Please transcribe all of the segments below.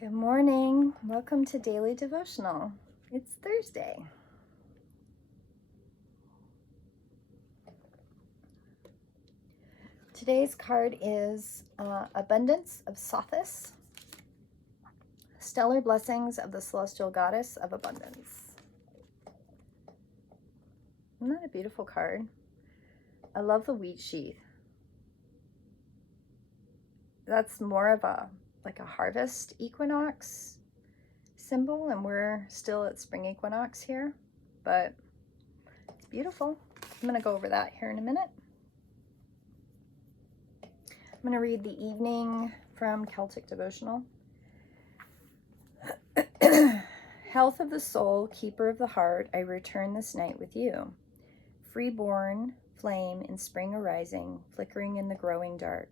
Good morning. Welcome to Daily Devotional. It's Thursday. Today's card is Abundance of Sothis, Stellar Blessings of the Celestial Goddess of Abundance. Isn't that a beautiful card? I love the wheat sheath. That's more of a harvest equinox symbol, and we're still at spring equinox here, but it's beautiful. I'm going to go over that here in a minute. I'm going to read the evening from Celtic Devotional. Health of the soul, keeper of the heart, I return this night with you. Freeborn flame in spring arising, flickering in the growing dark.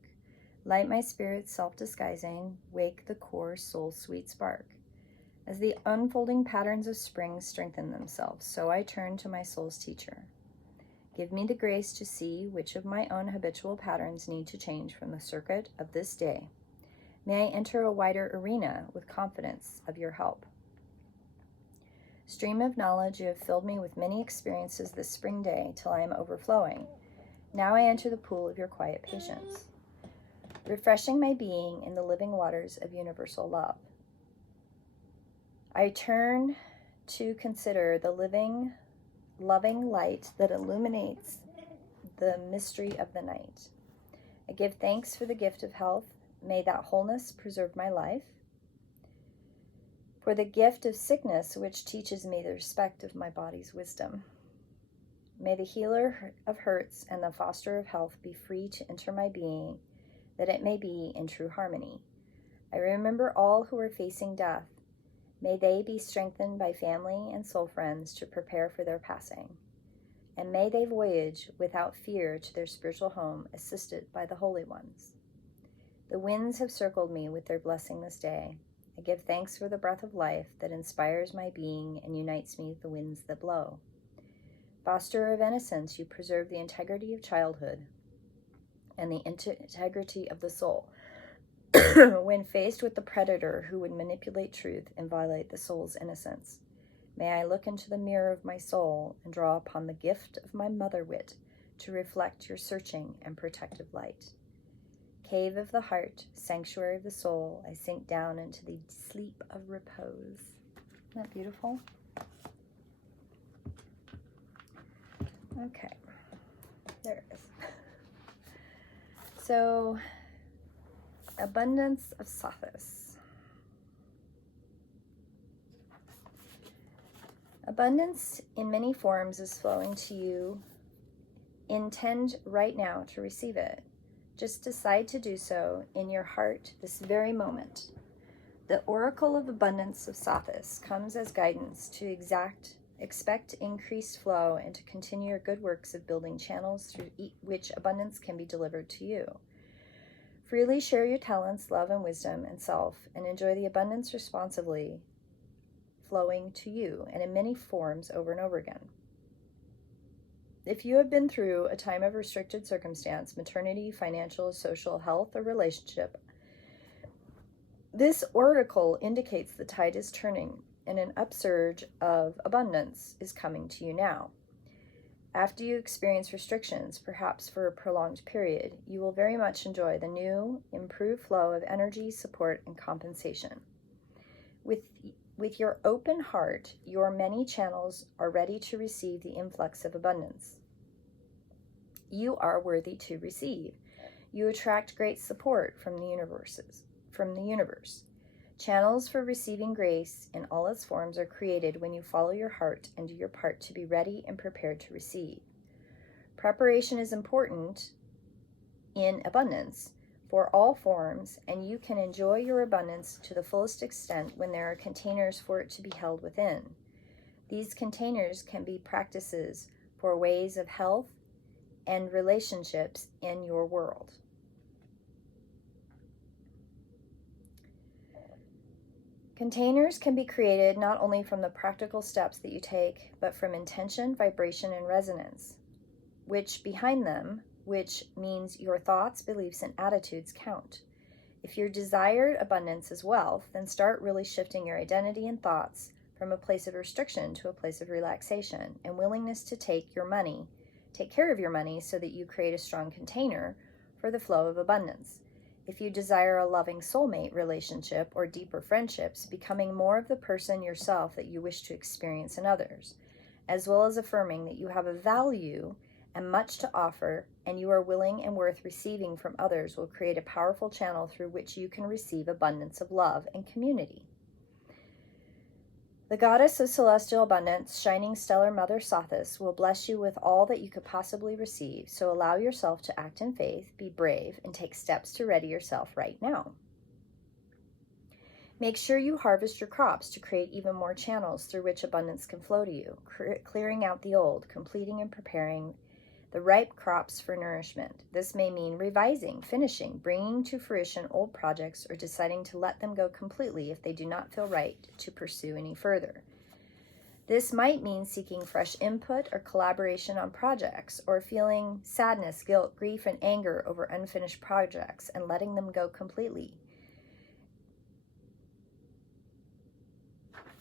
Light my spirit self-disguising, wake the core soul's sweet spark. As the unfolding patterns of spring strengthen themselves, so I turn to my soul's teacher. Give me the grace to see which of my own habitual patterns need to change from the circuit of this day. May I enter a wider arena with confidence of your help. Stream of knowledge, you have filled me with many experiences this spring day till I am overflowing. Now I enter the pool of your quiet patience, refreshing my being in the living waters of universal love. I turn to consider the living, loving light that illuminates the mystery of the night. I give thanks for the gift of health. May that wholeness preserve my life. For the gift of sickness, which teaches me the respect of my body's wisdom. May the healer of hurts and the fosterer of health be free to enter my being, that it may be in true harmony. I remember all who are facing death. May they be strengthened by family and soul friends to prepare for their passing. And may they voyage without fear to their spiritual home, assisted by the holy ones. The winds have circled me with their blessing this day. I give thanks for the breath of life that inspires my being and unites me with the winds that blow. Fosterer of innocence, you preserve the integrity of childhood and the integrity of the soul. When faced with the predator who would manipulate truth and violate the soul's innocence, may I look into the mirror of my soul and draw upon the gift of my mother wit to reflect your searching and protective light. Cave of the heart, sanctuary of the soul, I sink down into the sleep of repose. Isn't that beautiful? Okay, there it is. So, Abundance of Sothis. Abundance in many forms is flowing to you. Intend right now to receive it. Just decide to do so in your heart this very moment. The oracle of abundance of Sothis comes as guidance to expect increased flow and to continue your good works of building channels through which abundance can be delivered to you. Freely share your talents, love, and wisdom and self, and enjoy the abundance responsively flowing to you and in many forms over and over again. If you have been through a time of restricted circumstance, maternity, financial, social, health, or relationship, this oracle indicates the tide is turning and an upsurge of abundance is coming to you now. After you experience restrictions, perhaps for a prolonged period, you will very much enjoy the new, improved flow of energy, support, and compensation. With your open heart, your many channels are ready to receive the influx of abundance. You are worthy to receive. You attract great support from the universe. Channels for receiving grace in all its forms are created when you follow your heart and do your part to be ready and prepared to receive. Preparation is important in abundance for all forms, and you can enjoy your abundance to the fullest extent when there are containers for it to be held within. These containers can be practices for ways of health and relationships in your world. Containers can be created not only from the practical steps that you take, but from intention, vibration, and resonance, which behind them, which means your thoughts, beliefs, and attitudes count. If your desired abundance is wealth, then start really shifting your identity and thoughts from a place of restriction to a place of relaxation and willingness to take care of your money so that you create a strong container for the flow of abundance. If you desire a loving soulmate relationship or deeper friendships, becoming more of the person yourself that you wish to experience in others, as well as affirming that you have a value and much to offer, and you are willing and worth receiving from others, will create a powerful channel through which you can receive abundance of love and community. The goddess of celestial abundance, shining stellar mother Sothis, will bless you with all that you could possibly receive, so allow yourself to act in faith, be brave, and take steps to ready yourself right now. Make sure you harvest your crops to create even more channels through which abundance can flow to you, clearing out the old, completing and preparing the ripe crops for nourishment. This may mean revising, finishing, bringing to fruition old projects, or deciding to let them go completely if they do not feel right to pursue any further. This might mean seeking fresh input or collaboration on projects, or feeling sadness, guilt, grief, and anger over unfinished projects and letting them go completely.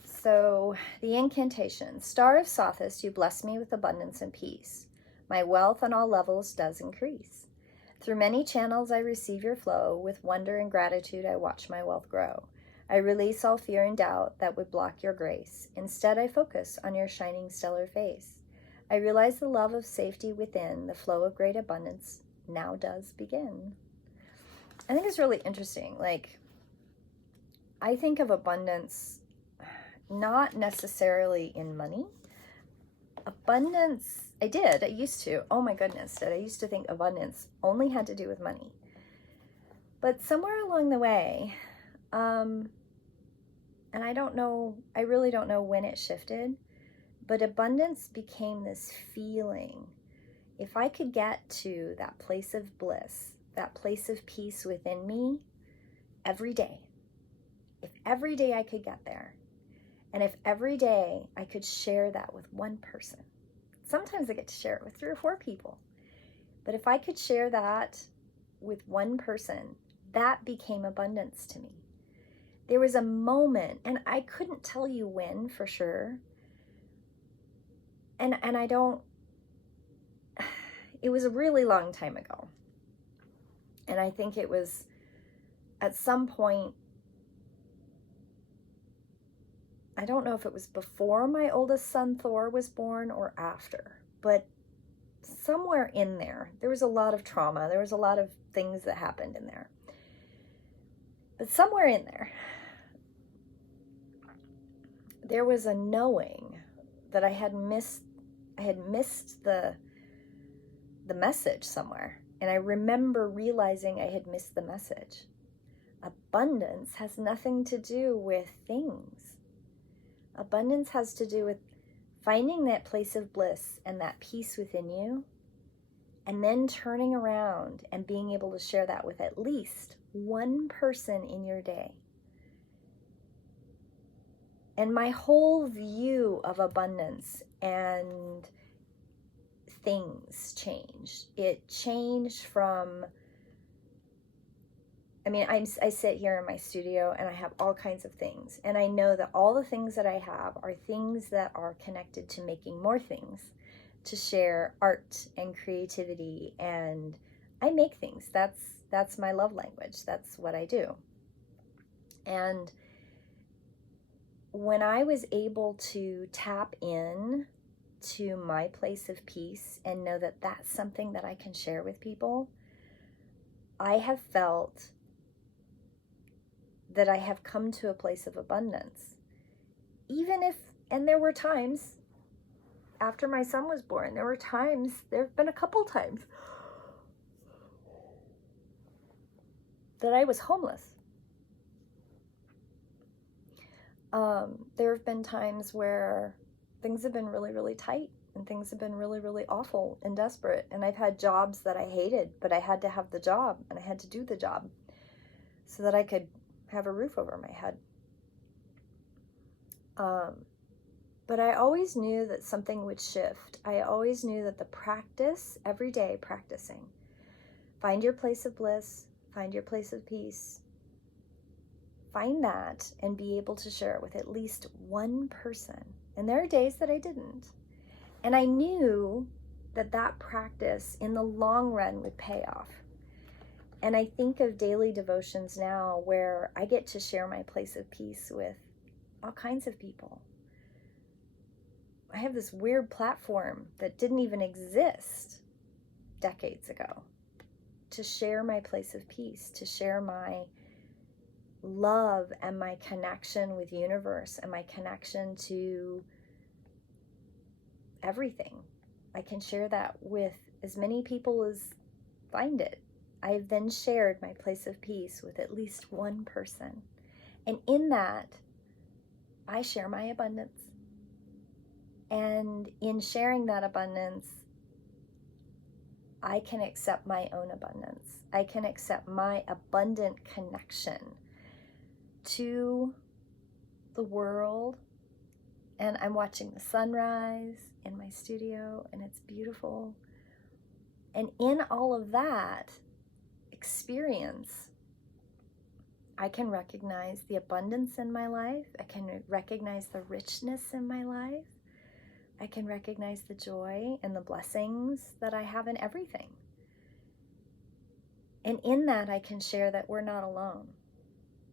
So, the incantation. Star of Sothis, you bless me with abundance and peace. My wealth on all levels does increase. Through many channels I receive your flow. With wonder and gratitude I watch my wealth grow. I release all fear and doubt that would block your grace. Instead I focus on your shining stellar face. I realize the love of safety within. The flow of great abundance now does begin. I think it's really interesting. I think of abundance not necessarily in money. Abundance, I used to. Oh my goodness, I used to think abundance only had to do with money. But somewhere along the way, and I really don't know when it shifted, but abundance became this feeling. If I could get to that place of bliss, that place of peace within me every day, if every day I could get there, and if every day I could share that with one person, sometimes I get to share it with 3 or 4 people, but if I could share that with one person, that became abundance to me. There was a moment, and I couldn't tell you when for sure, and it was a really long time ago, and I think it was at some point, I don't know if it was before my oldest son Thor was born or after, but somewhere in there was a lot of trauma. There was a lot of things that happened in there. But somewhere in there was a knowing that I had missed the message somewhere. And I remember realizing I had missed the message. Abundance has nothing to do with things. Abundance has to do with finding that place of bliss and that peace within you, and then turning around and being able to share that with at least one person in your day. And my whole view of abundance and things changed. It changed from, I sit here in my studio and I have all kinds of things. And I know that all the things that I have are things that are connected to making more things, to share art and creativity. And I make things. That's my love language. That's what I do. And when I was able to tap in to my place of peace and know that that's something that I can share with people, I have felt that I have come to a place of abundance. And there were times after my son was born, there have been a couple times that I was homeless. There have been times where things have been really, really tight and things have been really, really awful and desperate. And I've had jobs that I hated, but I had to have the job and I had to do the job so that I could have a roof over my head. But I always knew that something would shift. I always knew that the practice, every day practicing, find your place of bliss, find your place of peace, find that and be able to share it with at least one person. And there are days that I didn't. And I knew that that practice in the long run would pay off. And I think of daily devotions now where I get to share my place of peace with all kinds of people. I have this weird platform that didn't even exist decades ago to share my place of peace, to share my love and my connection with universe and my connection to everything. I can share that with as many people as find it. I have then shared my place of peace with at least one person. And in that, I share my abundance. And in sharing that abundance, I can accept my own abundance. I can accept my abundant connection to the world. And I'm watching the sunrise in my studio, and it's beautiful. And in all of that experience, I can recognize the abundance in my life. I can recognize the richness in my life. I can recognize the joy and the blessings that I have in everything. And in that, I can share that we're not alone.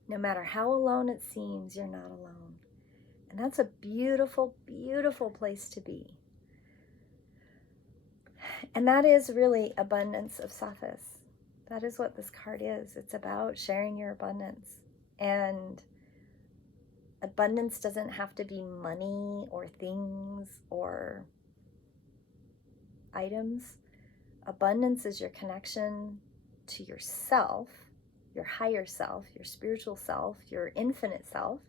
No matter how alone it seems, you're not alone. And that's a beautiful, beautiful place to be. And that is really abundance of Sothis. That is what this card is. It's about sharing your abundance. And abundance doesn't have to be money or things or items. Abundance is your connection to yourself, your higher self, your spiritual self, your infinite self.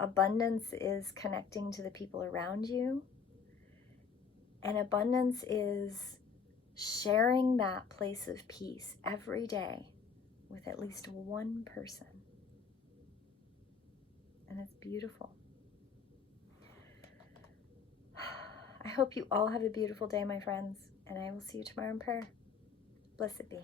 Abundance is connecting to the people around you. And abundance is sharing that place of peace every day with at least one person. And it's beautiful. I hope you all have a beautiful day, my friends, and I will see you tomorrow in prayer. Blessed be.